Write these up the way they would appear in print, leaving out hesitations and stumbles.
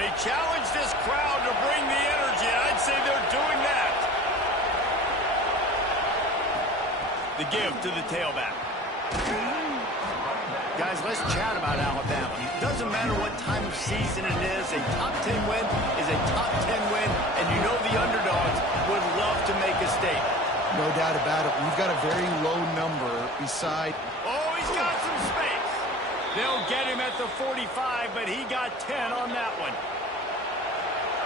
They challenge this crowd to bring the energy, and I'd say they're doing that. The give to the tailback. Guys, let's chat about Alabama. Doesn't matter what time of season it is, a top 10 win is a top 10 win, and you know the underdogs would love to make a statement. No doubt about it. We've got a very low number beside. Oh, he's got some space. They'll get him at the 45, but he got 10 on that one.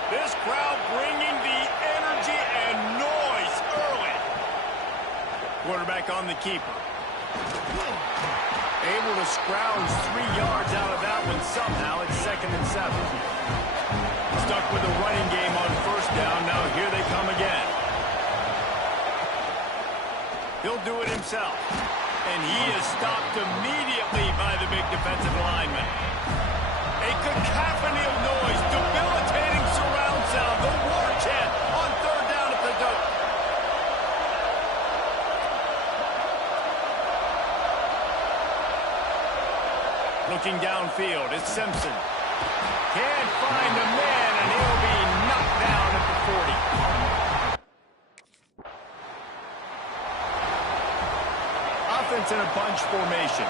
This crowd bringing the energy and noise early. Quarterback on the keeper. Able to scrounge 3 yards out of that one somehow. It's 2nd and 7. Stuck with the running game on first down. Now here they come again. He'll do it himself. And he is stopped immediately by the big defensive lineman. A cacophony of noise, debilitating surround sound, the war chant on 3rd down at the dope. Looking downfield, it's Simpson. Can't find a man, and he'll be knocked down at the 40. Offense in a bunch formation.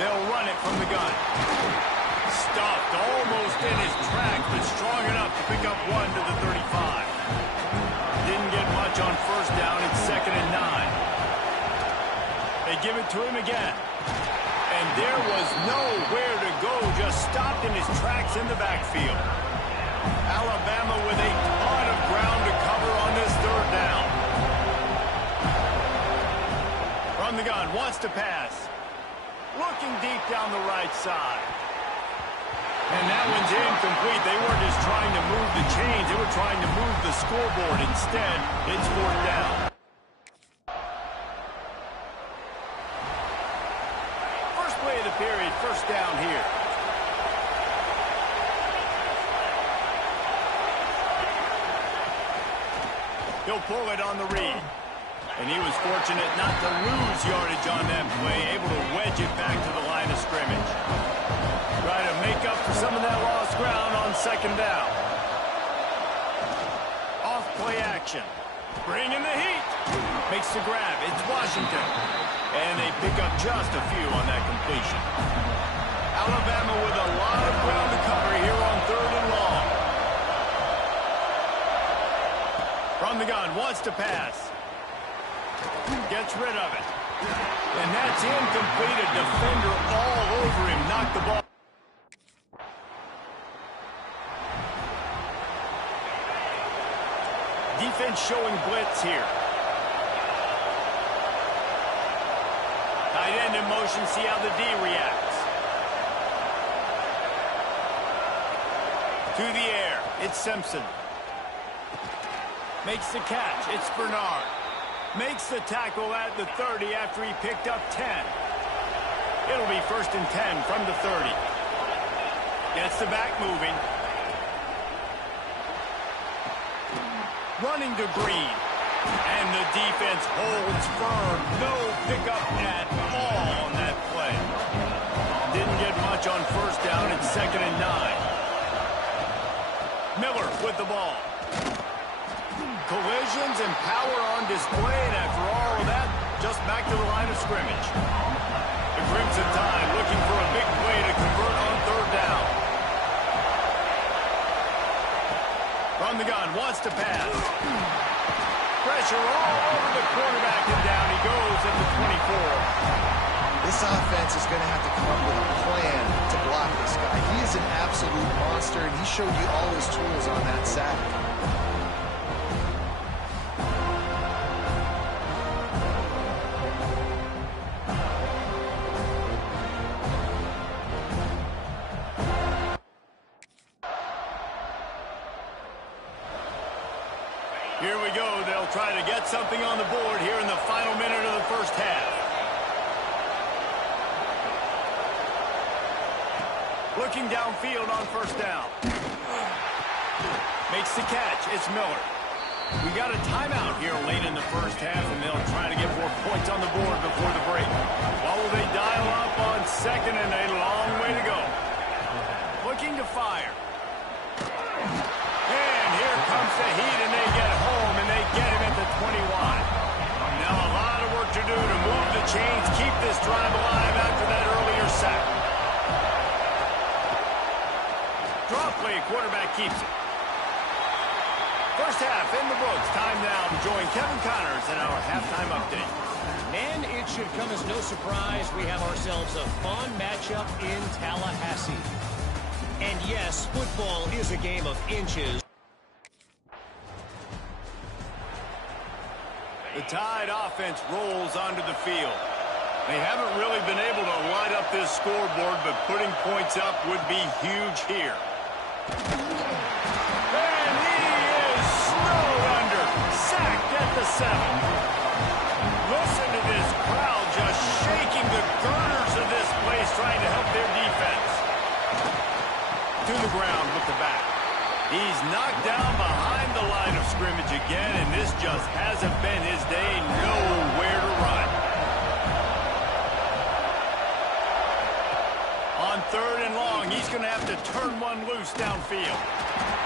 They'll run it from the gun. Stopped almost in his tracks, but strong enough to pick up 1 to the 35. Didn't get much on first down. It's 2nd and 9. They give it to him again. And there was nowhere to go, just stopped in his tracks in the backfield. Alabama with a ton of ground to cover on this 3rd down. From the gun, wants to pass. Looking deep down the right side. And that one's incomplete. They weren't just trying to move the chains. They were trying to move the scoreboard. Instead, it's 4th down. First play of the period, 1st down here. He'll pull it on the read. And he was fortunate not to lose yardage on that play, able to wedge it back to the line of scrimmage. Try to make up for some of that lost ground on 2nd down. Off play action. Bringing the heat. Makes the grab. It's Washington. And they pick up just a few on that completion. Alabama with a lot of ground to cover here on 3rd and long. From the gun, wants to pass. Gets rid of it. And that's incomplete. A defender all over him. Knocked the ball. Defense showing blitz here. Tight end in motion. See how the D reacts. To the air. It's Simpson. Makes the catch. It's Bernard. Makes the tackle at the 30 after he picked up 10. It'll be 1st and 10 from the 30. Gets the back moving. Running to Green. And the defense holds firm. No pickup at all on that play. Didn't get much on first down. It's 2nd and 9. Miller with the ball. Collisions and power on display, and after all of that, just back to the line of scrimmage. The Crimson Tide looking for a big play to convert on 3rd down. From the gun, wants to pass. Pressure all over the quarterback, and down he goes at the 24. This offense is going to have to come up with a plan to block this guy. He is an absolute monster, and he showed you all his tools on that sack. Here we go. They'll try to get something on the board here in the final minute of the 1st half. Looking downfield on 1st down. Makes the catch. It's Miller. We got a timeout here late in the first half, and they'll try to get more points on the board before the break. While will they dial up on second and a long way to go? Looking to fire. And here comes the Heat, and they get home, and they get him at the 21. Now a lot of work to do to move the chains, keep this drive alive after that earlier sack. Draw play, quarterback keeps it. First half in the books. Time now to join Kevin Connors in our halftime update. And it should come as no surprise we have ourselves a fun matchup in Tallahassee. And yes, football is a game of inches. The Tide offense rolls onto the field. They haven't really been able to light up this scoreboard, but putting points up would be huge here. And he is snowed under, sacked at the 7. Listen to this crowd just shaking the girders of this place, trying to help their defense. To the ground with the back. He's knocked down behind the line of scrimmage again, and this just hasn't been his day. Nowhere to run. On third and long, he's going to have to turn one loose downfield.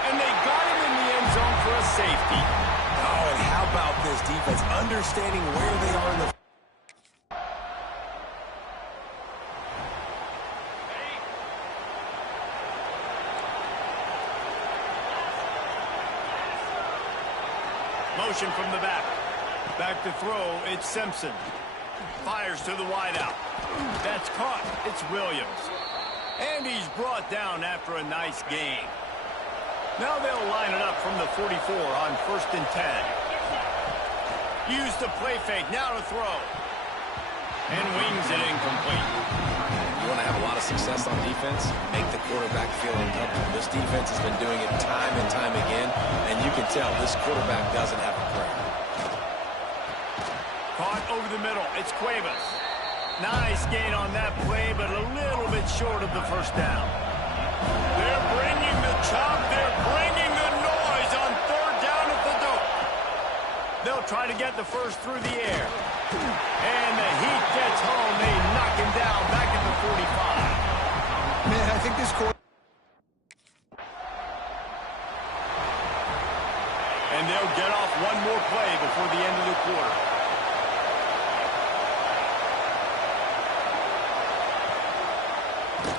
And they got him in the end zone for a safety. Oh, and how about this defense understanding where they are in the... Motion from the back. Back to throw, it's Simpson. Fires to the wideout. That's caught. It's Williams. And he's brought down after a nice gain. Now they'll line it up from the 44 on 1st and 10. Use the play fake. Now to throw. And wings it incomplete. You want to have a lot of success on defense? Make the quarterback feel uncomfortable. This defense has been doing it time and time again, and you can tell this quarterback doesn't have a prayer. Caught over the middle. It's Cuevas. Nice gain on that play, but a little bit short of the first down. They're bringing the chop. They're bringing the noise on third down at the door. They'll try to get the first through the air. And the Heat gets home. They knock him down back at the 45. Man, I think this quarter... And they'll get off one more play before the end of the quarter.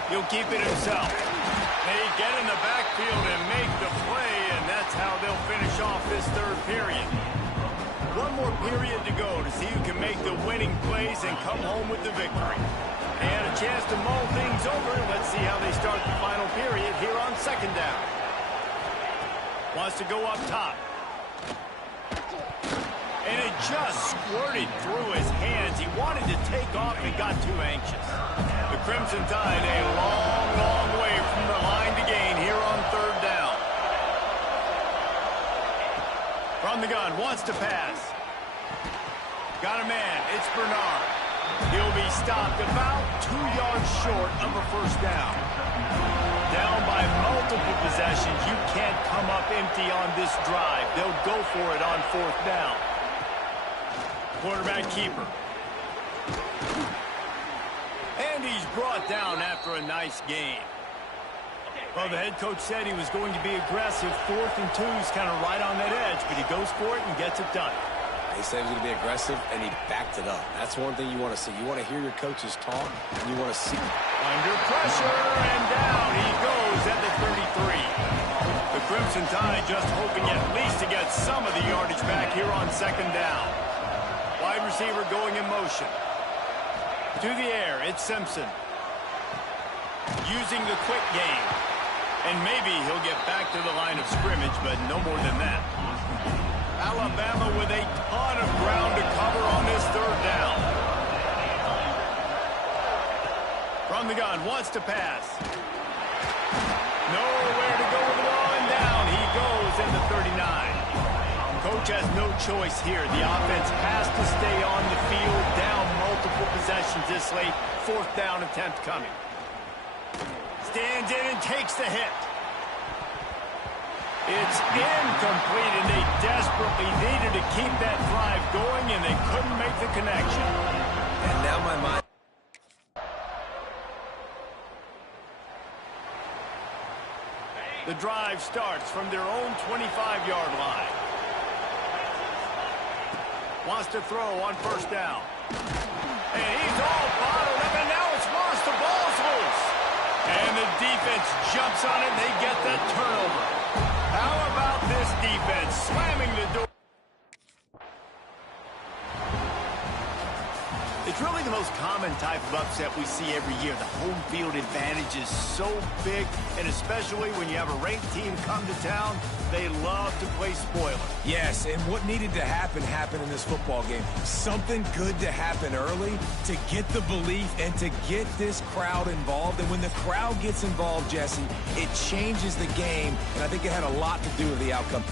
He'll keep it himself. They get in the backfield and make the play, and that's how they'll finish off this third period. One more period to go to see who can make the winning plays and come home with the victory. And a chance to mull things over. Let's see how they start the final period here on second down. Wants to go up top. And it just squirted through his hands. He wanted to take off and got too anxious. The Crimson Tide a long, long way from the line to gain here on third down. From the gun, wants to pass. Got a man, it's Bernard. He'll be stopped about 2 yards short of a first down. Down by multiple possessions, you can't come up empty on this drive. They'll go for it on fourth down. Quarterback keeper. And he's brought down after a nice game. Well, the head coach said he was going to be aggressive. 4th and 2 is kind of right on that edge, but he goes for it and gets it done. He said he was going to be aggressive, and he backed it up. That's one thing you want to see. You want to hear your coaches talk, and you want to see. Under pressure, and down he goes at the 33. The Crimson Tide just hoping at least to get some of the yardage back here on second down. Wide receiver going in motion. To the air, it's Simpson. Using the quick game. And maybe he'll get back to the line of scrimmage, but no more than that. Alabama with a ton of ground to cover on this third down. From the gun, wants to pass. Nowhere to go with the ball, and down he goes at the 39. Coach has no choice here. The offense has to stay on the field, down multiple possessions this late. Fourth down attempt coming. Stands in and takes the hit. It's incomplete, and they desperately needed to keep that drive going, and they couldn't make the connection. And now my mind... The drive starts from their own 25-yard line. Wants to throw on first down. And he's all bottled up, and now it's Ross. The ball's loose. And the defense jumps on it, and they get that turnover. How about this defense slamming the door? It's really the most common type of upset we see every year. The home field advantage is so big, and especially when you have a ranked team come to town, they love to play spoiler. Yes, and what needed to happen happened in this football game. Something good to happen early to get the belief and to get this crowd involved. And when the crowd gets involved, Jesse, it changes the game, and I think it had a lot to do with the outcome.